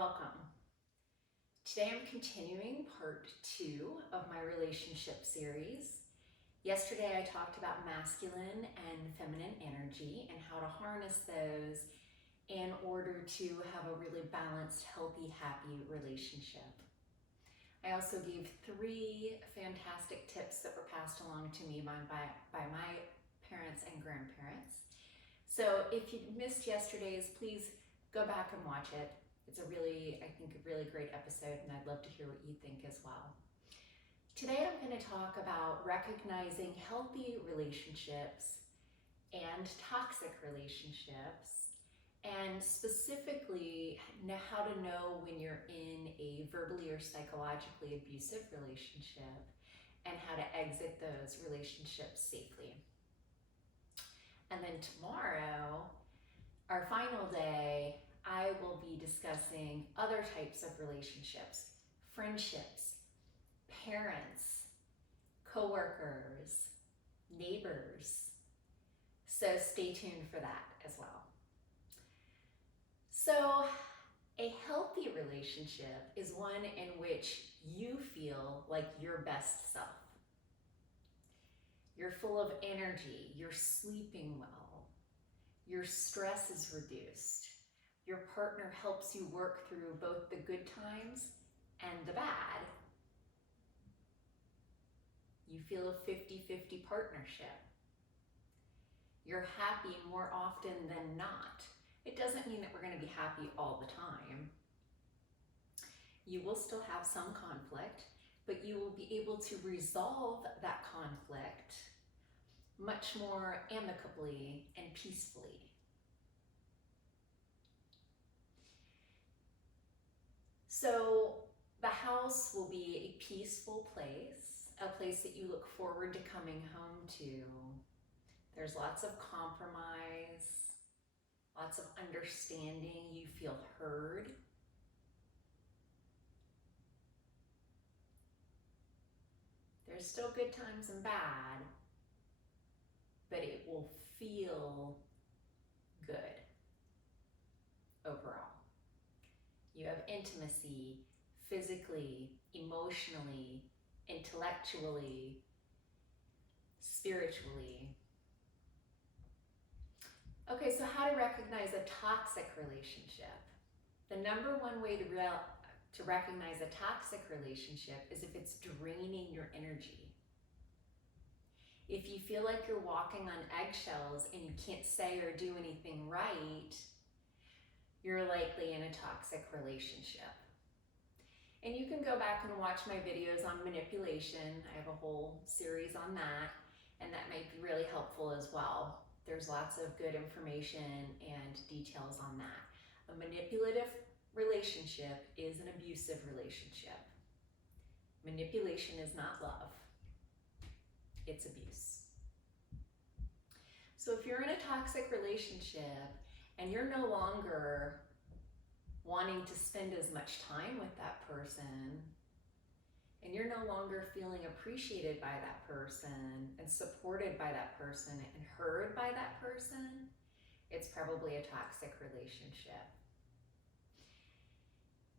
Welcome. Today I'm continuing part 2 of my relationship series. Yesterday I talked about masculine and feminine energy and how to harness those in order to have a really balanced, healthy, happy relationship. I also gave 3 fantastic tips that were passed along to me by my parents and grandparents. So if you missed yesterday's, please go back and watch it. It's a really great episode, and I'd love to hear what you think as well. Today I'm going to talk about recognizing healthy relationships and toxic relationships, and specifically how to know when you're in a verbally or psychologically abusive relationship and how to exit those relationships safely. And then tomorrow, our final day, I will be discussing other types of relationships, friendships, parents, coworkers, neighbors. So stay tuned for that as well. So a healthy relationship is one in which you feel like your best self. You're full of energy, you're sleeping well, your stress is reduced. Your partner helps you work through both the good times and the bad. You feel a 50-50 partnership. You're happy more often than not. It doesn't mean that we're going to be happy all the time. You will still have some conflict, but you will be able to resolve that conflict much more amicably and peacefully. So the house will be a peaceful place, a place that you look forward to coming home to. There's lots of compromise, lots of understanding. You feel heard. There's still good times and bad, but it will feel good overall. You have intimacy physically, emotionally, intellectually, spiritually. Okay, so how to recognize a toxic relationship? The number one way to recognize a toxic relationship is if it's draining your energy. If you feel like you're walking on eggshells and you can't say or do anything right, you're likely in a toxic relationship. And you can go back and watch my videos on manipulation. I have a whole series on that, and that might be really helpful as well. There's lots of good information and details on that. A manipulative relationship is an abusive relationship. Manipulation is not love. It's abuse. So if you're in a toxic relationship and you're no longer wanting to spend as much time with that person, and you're no longer feeling appreciated by that person and supported by that person and heard by that person, it's probably a toxic relationship.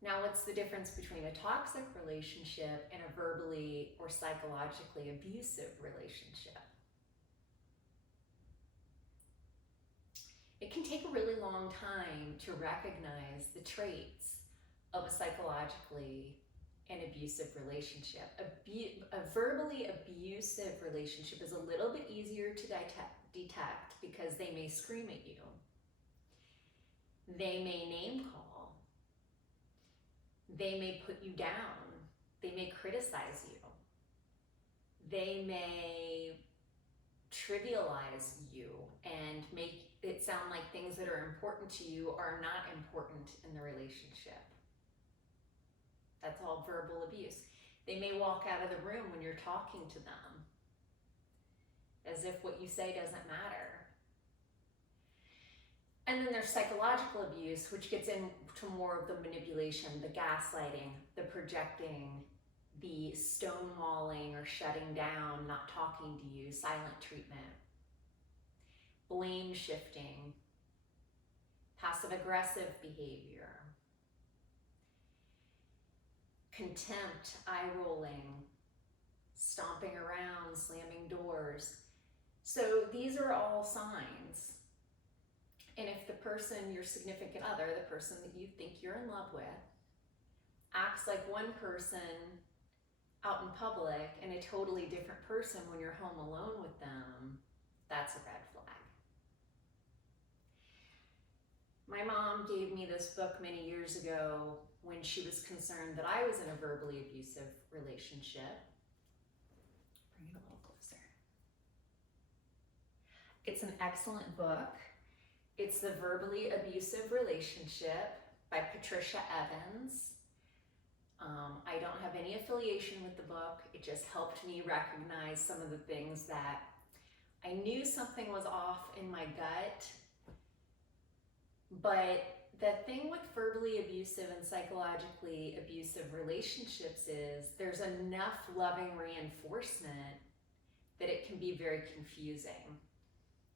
Now, what's the difference between a toxic relationship and a verbally or psychologically abusive relationship? It can take a really long time to recognize the traits of a psychologically and abusive relationship. A verbally abusive relationship is a little bit easier to detect because they may scream at you. They may name call. They may put you down. They may criticize you. They may trivialize you and make it sound like things that are important to you are not important in the relationship. That's all verbal abuse. They may walk out of the room when you're talking to them as if what you say doesn't matter. And then there's psychological abuse, which gets into more of the manipulation, the gaslighting, the projecting, the stonewalling or shutting down, not talking to you, silent treatment, blame shifting, passive aggressive behavior. contempt, eye rolling, stomping around, slamming doors. So these are all signs. And if the person, your significant other, the person that you think you're in love with, acts like one person out in public and a totally different person when you're home alone with them, that's a red flag. My mom gave me this book many years ago when she was concerned that I was in a verbally abusive relationship. Bring it a little closer. It's an excellent book. It's The Verbally Abusive Relationship by Patricia Evans. I don't have any affiliation with the book. It just helped me recognize some of the things that I knew something was off in my gut. But the thing with verbally abusive and psychologically abusive relationships is there's enough loving reinforcement that it can be very confusing.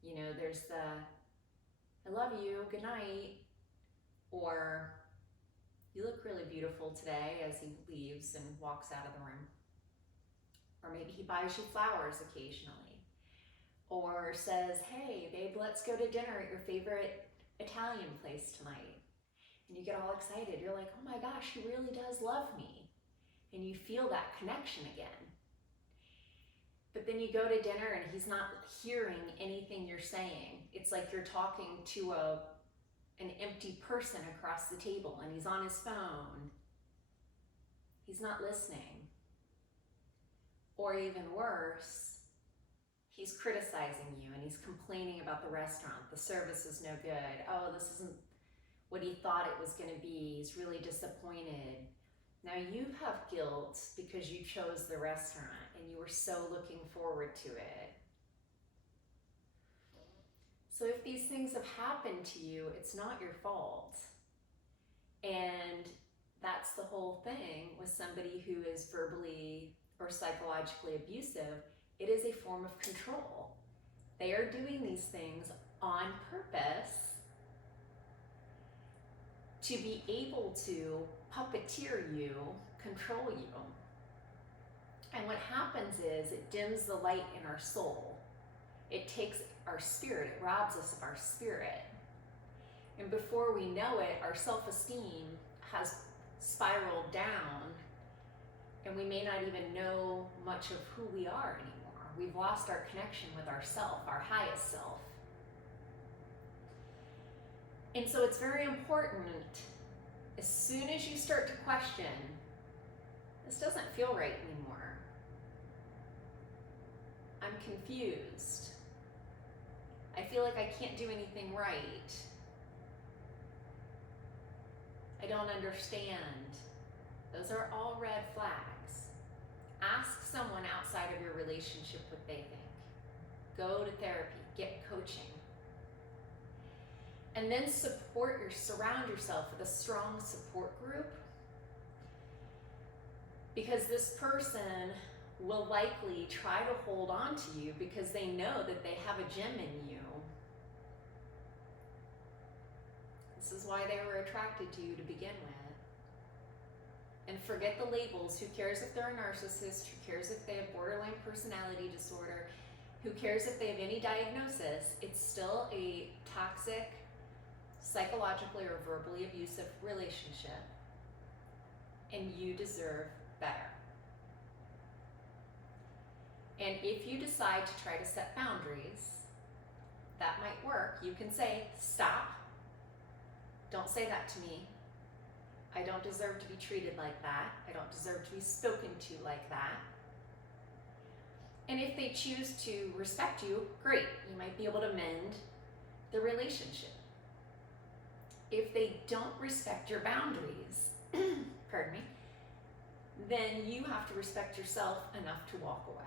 You know, there's the, I love you, good night, or you look really beautiful today as he leaves and walks out of the room. Or maybe he buys you flowers occasionally. Or says, hey babe, let's go to dinner at your favorite Italian place tonight. And you get all excited. You're like, oh my gosh, he really does love me. And you feel that connection again. But then you go to dinner and he's not hearing anything you're saying. It's like you're talking to an empty person across the table and he's on his phone. He's not listening. Or even worse, he's criticizing you and he's complaining about the restaurant. The service is no good. Oh, this isn't what he thought it was going to be. He's really disappointed. Now you have guilt because you chose the restaurant and you were so looking forward to it. So if these things have happened to you, it's not your fault. And that's the whole thing with somebody who is verbally or psychologically abusive. It is a form of control. They are doing these things on purpose to be able to puppeteer you, control you. And what happens is it dims the light in our soul. It takes our spirit, it robs us of our spirit. And before we know it, our self-esteem has spiraled down and we may not even know much of who we are anymore. We've lost our connection with ourself, our highest self. And so it's very important, as soon as you start to question, this doesn't feel right anymore. I'm confused. I feel like I can't do anything right. I don't understand. Those are all red flags. Ask someone outside of your relationship what they think. Go to therapy, get coaching. And then surround yourself with a strong support group, because this person will likely try to hold on to you because they know that they have a gem in you. This is why they were attracted to you to begin with. And forget the labels. Who cares if they're a narcissist? Who cares if they have borderline personality disorder? Who cares if they have any diagnosis? It's still a toxic, psychologically or verbally abusive relationship. And you deserve better. And if you decide to try to set boundaries, that might work. You can say, stop. Don't say that to me. I don't deserve to be treated like that. I don't deserve to be spoken to like that. And if they choose to respect you, great. You might be able to mend the relationship. If they don't respect your boundaries, pardon me, then you have to respect yourself enough to walk away.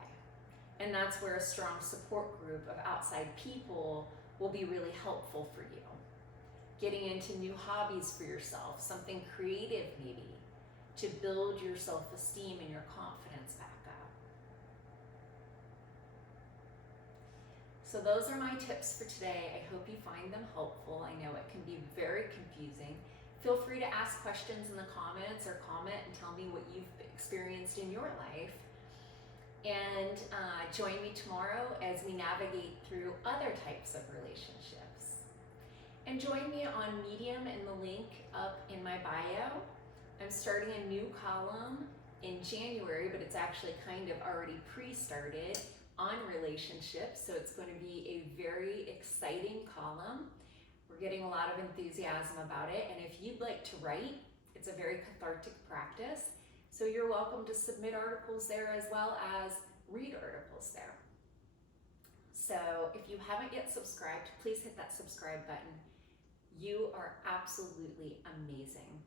And that's where a strong support group of outside people will be really helpful for you. Getting into new hobbies for yourself, something creative maybe, to build your self-esteem and your confidence back up. So those are my tips for today. I hope you find them helpful. I know it can be very confusing. Feel free to ask questions in the comments or comment and tell me what you've experienced in your life. And join me tomorrow as we navigate through other types of relationships. And join me on Medium in the link up in my bio. I'm starting a new column in January, but it's actually kind of already pre-started on relationships, so it's going to be a very exciting column. We're getting a lot of enthusiasm about it, and if you'd like to write, it's a very cathartic practice, so you're welcome to submit articles there as well as read articles there. So if you haven't yet subscribed, please hit that subscribe button. You are absolutely amazing.